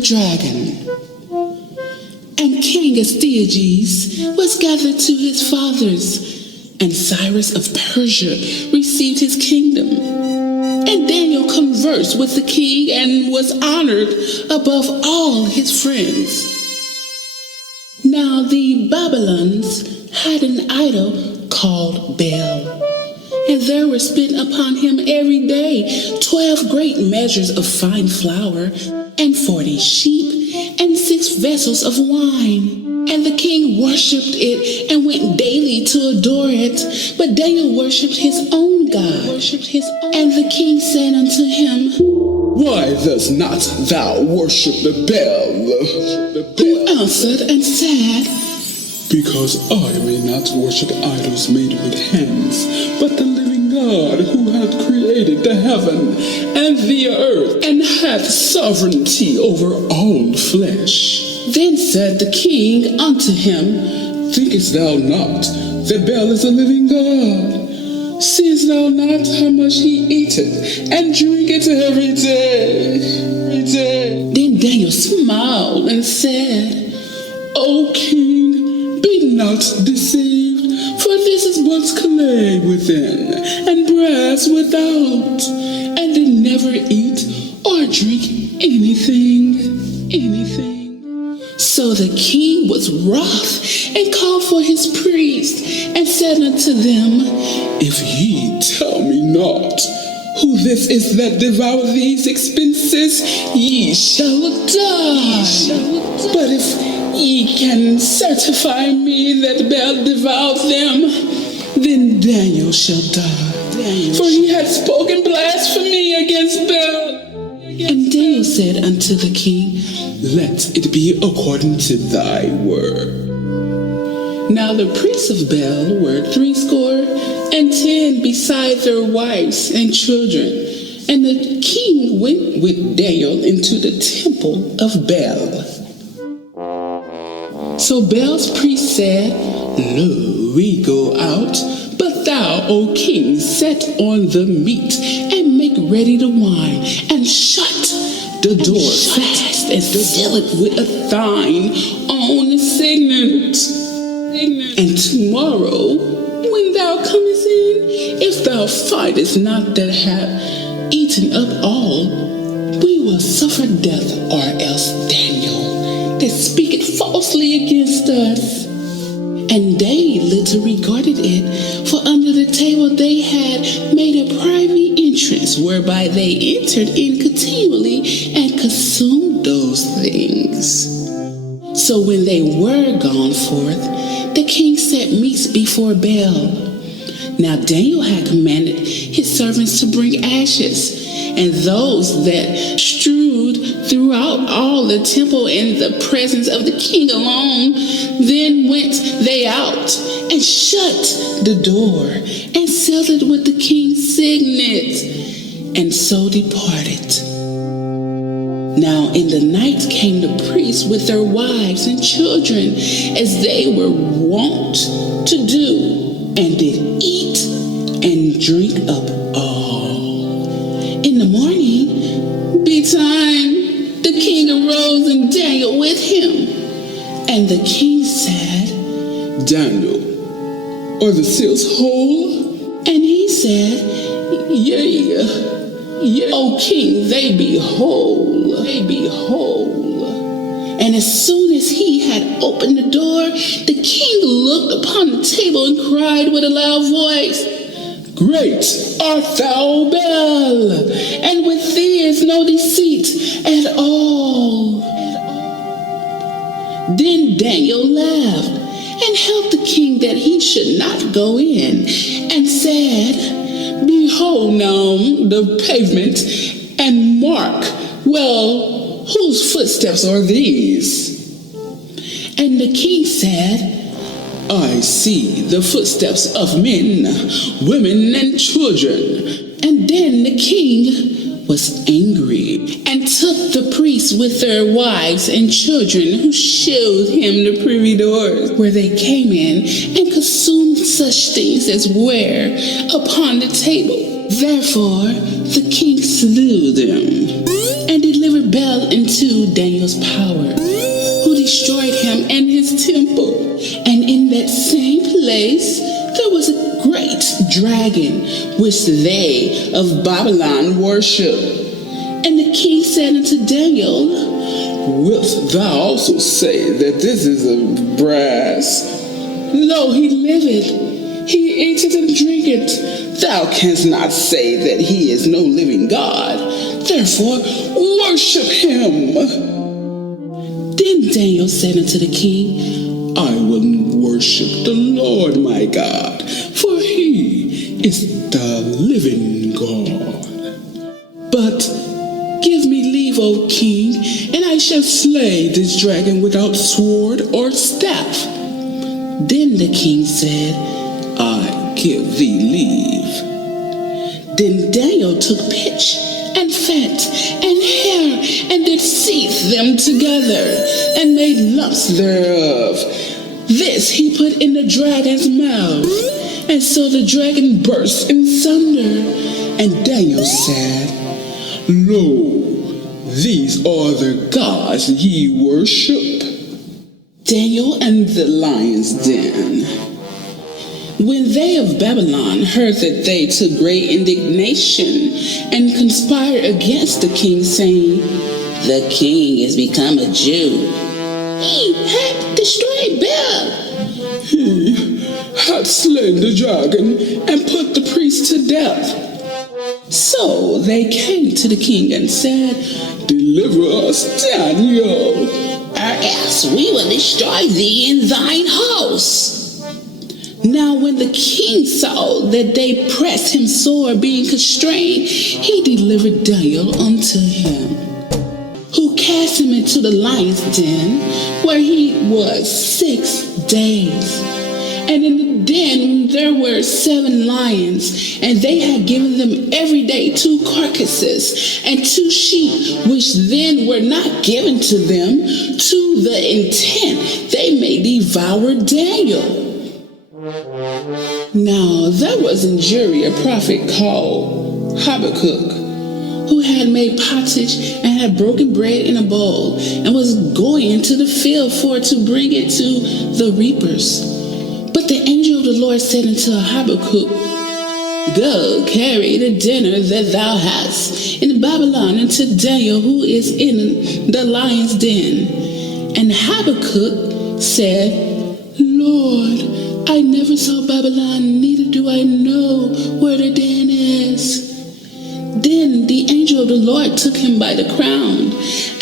dragon. And King Astyages was gathered to his fathers, and Cyrus of Persia received his kingdom. And Daniel conversed with the king and was honored above all his friends. Now the Babylons had an idol called Baal, and there were spent upon him every day 12 great measures of fine flour, and 40 sheep, and 6 vessels of wine. And the king worshipped it and went daily to adore it. But Daniel worshipped his own God. And the king said unto him, Why dost not thou worship the Baal? Who answered and said, Because I may not worship idols made with hands, but the living God who hath created the heaven and the earth, and hath sovereignty over all flesh. Then said the king unto him, Thinkest thou not that Baal is a living God? Seest thou not how much he eateth and drinketh every day? Then Daniel smiled and said, O king, be not deceived, for this is but clay within and brass without, and did never eat or drink anything. So the king was wroth and called for his priests and said unto them, If ye tell me not who this is that devour these expenses, ye shall die. But if ye can certify me that Baal devoured them, then Daniel shall die, for he hath spoken blasphemy against Baal. And Daniel said unto the king, Let it be according to thy word. Now the priests of Baal were 70 beside their wives and children. And the king went with Daniel into the temple of Baal. So Baal's priest said, Lo, we go out, but thou, O king, set on the meat, and make ready the wine, and shut the door fast, and seal it with a thine on the signet. And tomorrow, when thou comest in, if thou findest not that have eaten up all, we will suffer death, or else Daniel, that speaketh falsely against us. And they little regarded it, for under the table they had made a private entrance, whereby they entered in continually and consumed those things. So when they were gone forth, the king set meats before Baal. Now Daniel had commanded his servants to bring ashes, and those that strewed throughout all the temple in the presence of the king alone. Then went they out and shut the door and sealed it with the king's signet, and so departed. Now in the night came the priests with their wives and children, as they were wont to do, and did eat and drink up all. In the morning betime, the king arose, and Daniel with him. And the king said, Daniel, are the seals whole? And he said, Yea, O king, they be whole. And as soon as he had opened the door, the king looked upon the table and cried with a loud voice, Great art thou, Baal, and with thee is no deceit at all. Then Daniel laughed and helped the king that he should not go in, and said, Behold now the pavement, and mark well whose footsteps are these. And the king said, I see the footsteps of men, women, and children. And then the king was angry, and took the priests with their wives and children, who showed him the privy doors, where they came in, and consumed such things as were upon the table. Therefore the king slew them, and delivered Baal into into Daniel's power, who destroyed him and his temple. And in that same place there was a great dragon, which they of Babylon worship. And the king said unto Daniel, Wilt thou also say that this is of brass? Lo, he liveth, he eateth and drinketh. Thou canst not say that he is no living God. Therefore, worship him. Then Daniel said unto the king, I will worship the Lord my God, for he is the living God. But give me leave, O king, and I shall slay this dragon without sword or staff. Then the king said, I give thee leave. Then Daniel took pitch and fat and hair, and did seethe them together, and made lumps thereof. This he put in the dragon's mouth, and so the dragon burst in sunder. And Daniel said, Lo, these are the gods ye worship. Daniel and the lion's den. When they of Babylon heard that they took great indignation and conspired against the king, saying, The king is become a Jew. He hath destroyed Baal. He hath slain the dragon and put the priest to death. So they came to the king and said, Deliver us, Daniel, or else we will destroy thee in thine house. Now when the king saw that they pressed him sore, being constrained, he delivered Daniel unto him, who cast him into the lion's den, where he was 6 days. And in the den there were 7 lions, and they had given them every day 2 carcasses and 2 sheep, which then were not given to them, to the intent they may devour Daniel. Now there was in Jeri a prophet called Habakkuk, who had made pottage and had broken bread in a bowl, and was going into the field for to bring it to the reapers. But the angel of the Lord said unto Habakkuk, Go, carry the dinner that thou hast in Babylon unto Daniel, who is in the lion's den. And Habakkuk said, Lord, I never saw Babylon, neither do I know where the den is. Then the angel of the Lord took him by the crown,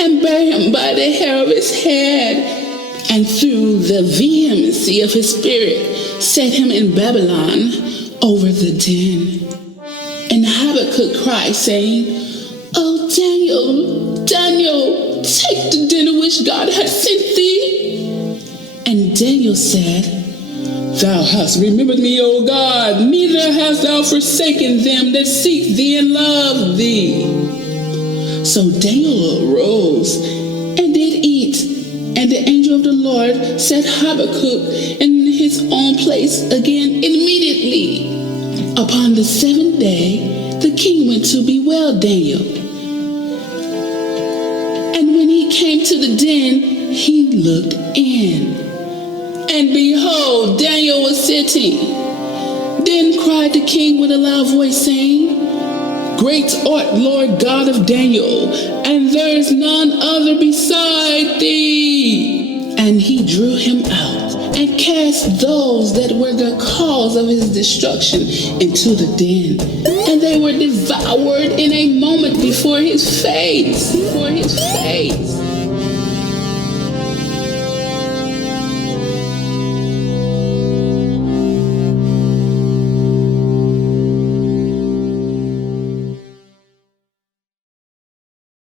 and bare him by the hair of his head, and through the vehemency of his spirit set him in Babylon over the den. And Habakkuk cried, saying, O Daniel, Daniel, take the dinner which God hath sent thee. And Daniel said, Thou hast remembered me, O God, neither hast thou forsaken them that seek thee and love thee. So Daniel arose and did eat, and the angel of the Lord set Habakkuk in his own place again immediately. Upon the 7th day, the king went to bewail Daniel. And when he came to the den, he looked in, and behold, Daniel was sitting. Then cried the king with a loud voice, saying, Great art, Lord God of Daniel, and there is none other beside thee. And he drew him out, and cast those that were the cause of his destruction into the den. And they were devoured in a moment before his face.